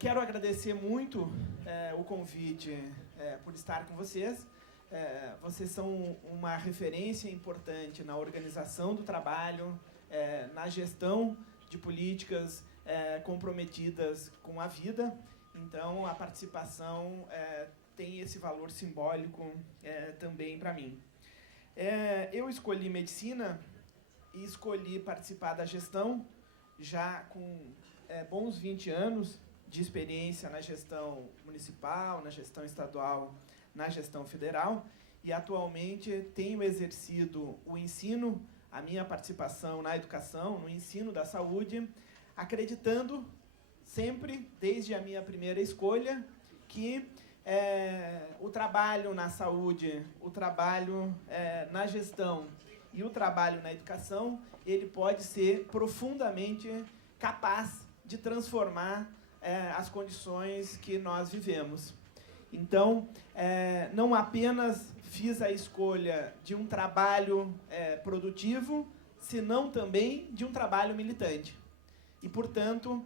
Quero agradecer muito o convite por estar com vocês. Vocês são uma referência importante na organização do trabalho, na gestão de políticas comprometidas com a vida. Então, a participação tem esse valor simbólico também para mim. Eu escolhi medicina e escolhi participar da gestão já com bons 20 anos de experiência na gestão municipal, na gestão estadual, na gestão federal, e atualmente tenho exercido o ensino, a minha participação na educação, no ensino da saúde, acreditando sempre, desde a minha primeira escolha, que o trabalho na saúde, o trabalho na gestão e o trabalho na educação, ele pode ser profundamente capaz de transformar as condições que nós vivemos. Então, não apenas fiz a escolha de um trabalho produtivo, senão também de um trabalho militante. E, portanto,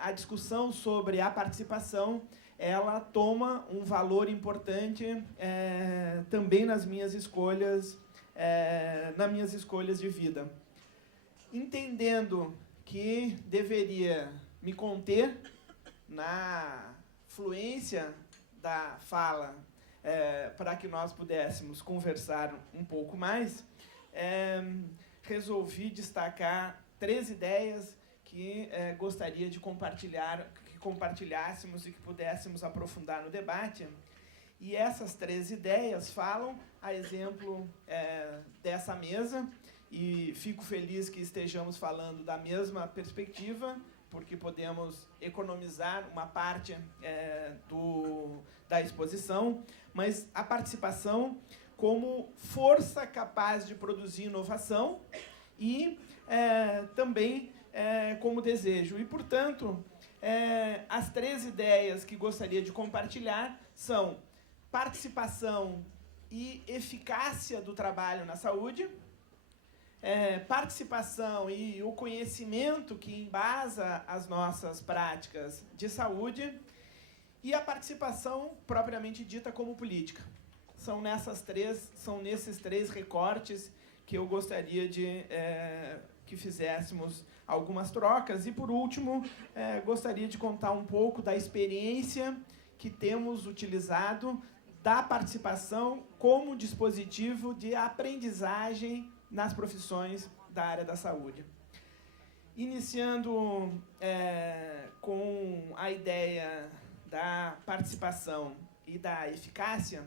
a discussão sobre a participação, ela toma um valor importante também nas minhas escolhas de vida. Entendendo que deveria me conter na fluência da fala para que nós pudéssemos conversar um pouco mais, resolvi destacar 3 ideias que gostaria de compartilhar, que compartilhássemos e que pudéssemos aprofundar no debate. E essas 3 ideias falam a exemplo dessa mesa, e fico feliz que estejamos falando da mesma perspectiva, porque podemos economizar uma parte da exposição, mas a participação como força capaz de produzir inovação e também como desejo. E, portanto, as 3 ideias que gostaria de compartilhar são participação e eficácia do trabalho na saúde, participação e o conhecimento que embasa as nossas práticas de saúde, e a participação propriamente dita como política. São nesses 3 recortes que eu gostaria de que fizéssemos algumas trocas. E, por último, gostaria de contar um pouco da experiência que temos utilizado da participação como dispositivo de aprendizagem nas profissões da área da saúde. Iniciando com a ideia da participação e da eficácia,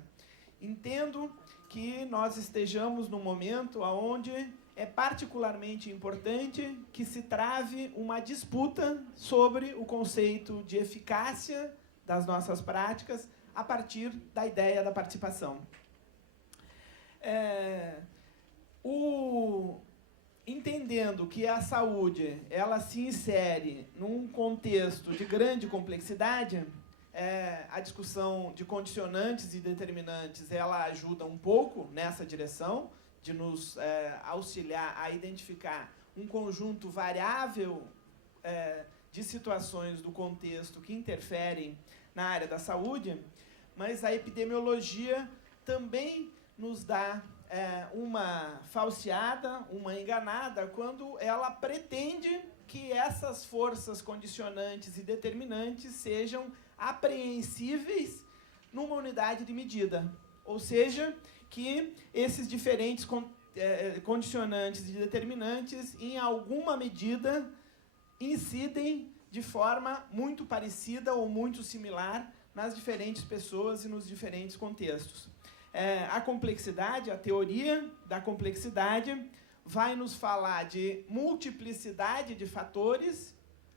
entendo que nós estejamos num momento onde é particularmente importante que se trave uma disputa sobre o conceito de eficácia das nossas práticas a partir da ideia da participação. Entendendo que a saúde ela se insere num contexto de grande complexidade, a discussão de condicionantes e determinantes ela ajuda um pouco nessa direção, de nos auxiliar a identificar um conjunto variável de situações do contexto que interferem na área da saúde, mas a epidemiologia também nos dá uma falseada, uma enganada, quando ela pretende que essas forças condicionantes e determinantes sejam apreensíveis numa unidade de medida. Ou seja, que esses diferentes condicionantes e determinantes, em alguma medida, incidem de forma muito parecida ou muito similar nas diferentes pessoas e nos diferentes contextos. A complexidade, a teoria da complexidade, vai nos falar de multiplicidade de fatores,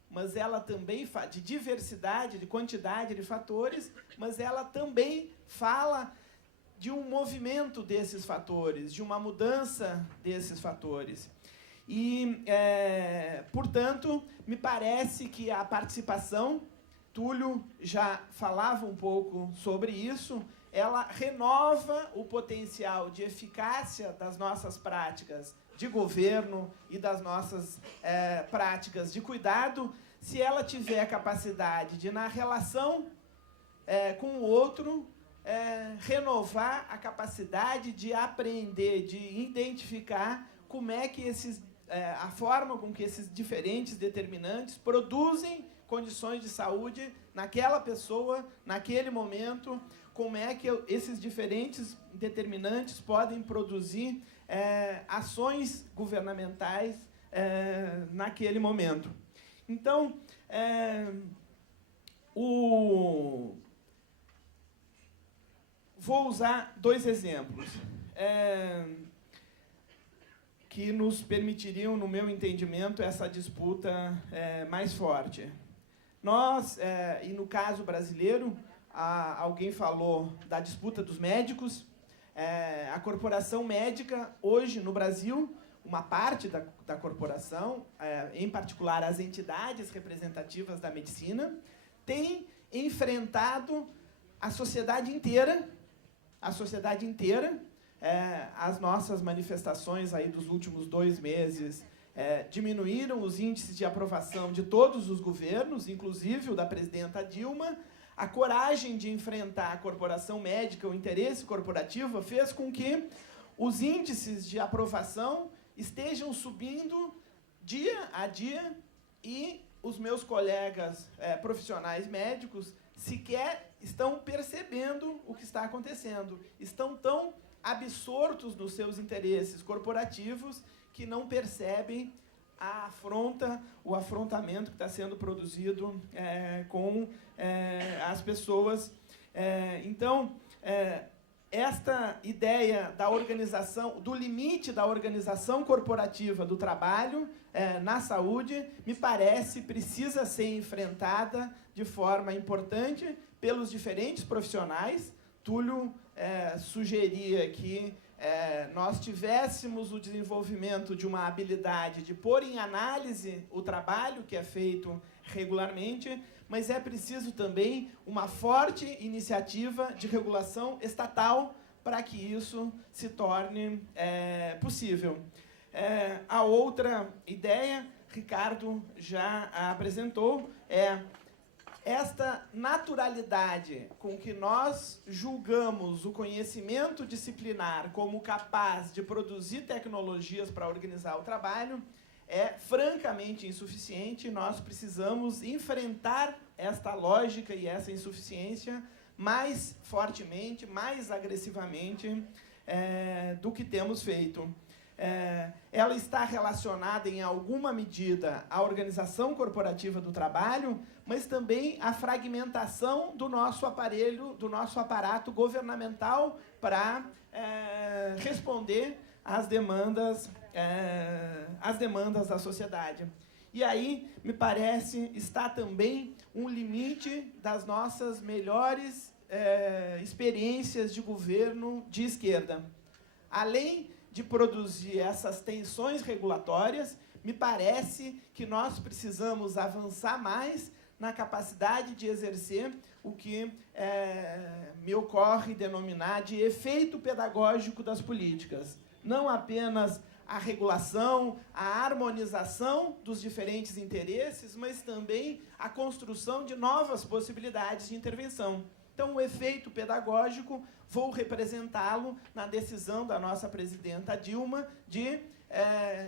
mas ela também fala de diversidade, de quantidade de fatores, mas ela também fala de um movimento desses fatores, de uma mudança desses fatores. E, portanto, me parece que a participação, Túlio já falava um pouco sobre isso, ela renova o potencial de eficácia das nossas práticas de governo e das nossas práticas de cuidado, se ela tiver a capacidade de, na relação com o outro, renovar a capacidade de aprender, de identificar como é que a forma com que esses diferentes determinantes produzem condições de saúde naquela pessoa, naquele momento, como é que esses diferentes determinantes podem produzir ações governamentais naquele momento. Então, vou usar 2 exemplos que nos permitiriam, no meu entendimento, essa disputa mais forte. Nós, e no caso brasileiro, alguém falou da disputa dos médicos. A corporação médica, hoje, no Brasil, uma parte da corporação, em particular as entidades representativas da medicina, tem enfrentado a sociedade inteira, as nossas manifestações aí dos últimos 2 meses diminuíram os índices de aprovação de todos os governos, inclusive o da presidenta Dilma. A coragem de enfrentar a corporação médica, o interesse corporativo, fez com que os índices de aprovação estejam subindo dia a dia e os meus colegas profissionais médicos sequer estão percebendo o que está acontecendo. Estão tão absortos nos seus interesses corporativos que não percebem o afrontamento que está sendo produzido com as pessoas. Então, esta ideia da organização, do limite da organização corporativa do trabalho na saúde, me parece precisa ser enfrentada de forma importante pelos diferentes profissionais. Túlio sugeria que nós tivéssemos o desenvolvimento de uma habilidade de pôr em análise o trabalho que é feito regularmente, mas é preciso também uma forte iniciativa de regulação estatal para que isso se torne possível. A outra ideia, Ricardo já apresentou, esta naturalidade com que nós julgamos o conhecimento disciplinar como capaz de produzir tecnologias para organizar o trabalho é francamente insuficiente. Nós precisamos enfrentar esta lógica e essa insuficiência mais fortemente, mais agressivamente do que temos feito. Ela está relacionada, em alguma medida, à organização corporativa do trabalho, mas também à fragmentação do nosso aparelho, do nosso aparato governamental para responder às demandas da sociedade. E aí, me parece, está também um limite das nossas melhores experiências de governo de esquerda. Além de produzir essas tensões regulatórias, me parece que nós precisamos avançar mais na capacidade de exercer o que me ocorre denominar de efeito pedagógico das políticas. Não apenas a regulação, a harmonização dos diferentes interesses, mas também a construção de novas possibilidades de intervenção. Então, o efeito pedagógico, vou representá-lo na decisão da nossa presidenta Dilma de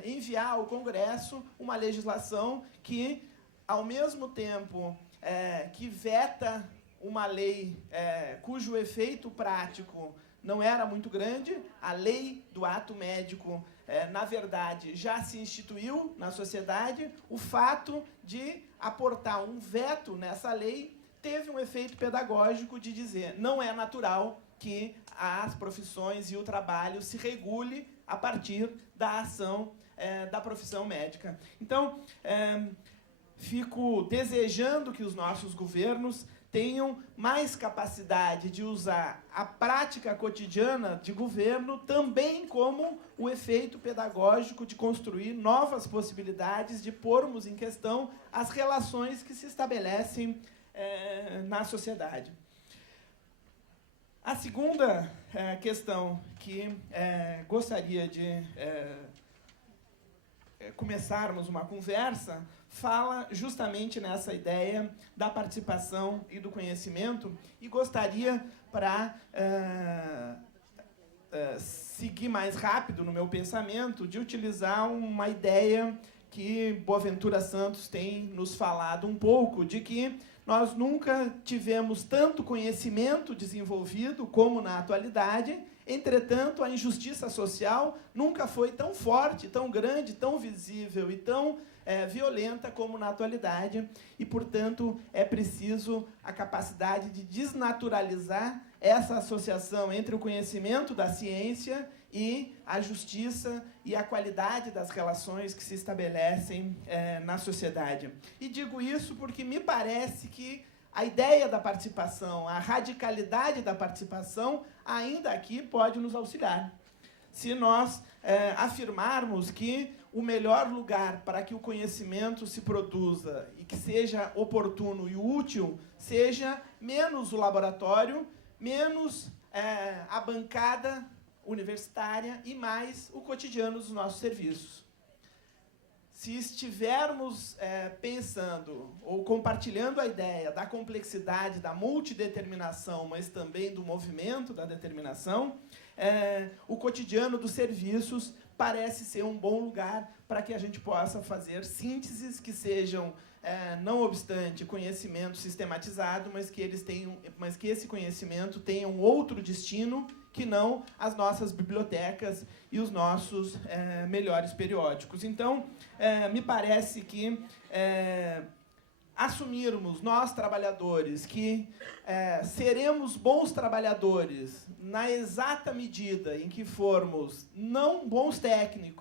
enviar ao Congresso uma legislação que, ao mesmo tempo que veta uma lei cujo efeito prático não era muito grande, a lei do ato médico, na verdade, já se instituiu na sociedade, o fato de aportar um veto nessa lei teve um efeito pedagógico de dizer não é natural que as profissões e o trabalho se regule a partir da ação da profissão médica. Então, fico desejando que os nossos governos tenham mais capacidade de usar a prática cotidiana de governo também como o efeito pedagógico de construir novas possibilidades de pormos em questão as relações que se estabelecem na sociedade. A segunda questão que gostaria de começarmos uma conversa fala justamente nessa ideia da participação e do conhecimento, e gostaria, para seguir mais rápido no meu pensamento, de utilizar uma ideia que Boaventura Santos tem nos falado um pouco, de que nós nunca tivemos tanto conhecimento desenvolvido como na atualidade. Entretanto, a injustiça social nunca foi tão forte, tão grande, tão visível e tão violenta como na atualidade, e, portanto, é preciso a capacidade de desnaturalizar essa associação entre o conhecimento da ciência e a justiça e a qualidade das relações que se estabelecem na sociedade. E digo isso porque me parece que a ideia da participação, a radicalidade da participação, ainda aqui pode nos auxiliar. Se nós afirmarmos que o melhor lugar para que o conhecimento se produza e que seja oportuno e útil, seja menos o laboratório, menos a bancada universitária e mais o cotidiano dos nossos serviços. Se estivermos pensando ou compartilhando a ideia da complexidade, da multideterminação, mas também do movimento da determinação, o cotidiano dos serviços parece ser um bom lugar para que a gente possa fazer sínteses que sejam, não obstante conhecimento sistematizado, mas que esse conhecimento tenha um outro destino que não as nossas bibliotecas e os nossos melhores periódicos. Então, me parece que assumirmos, nós trabalhadores, que seremos bons trabalhadores na exata medida em que formos não bons técnicos,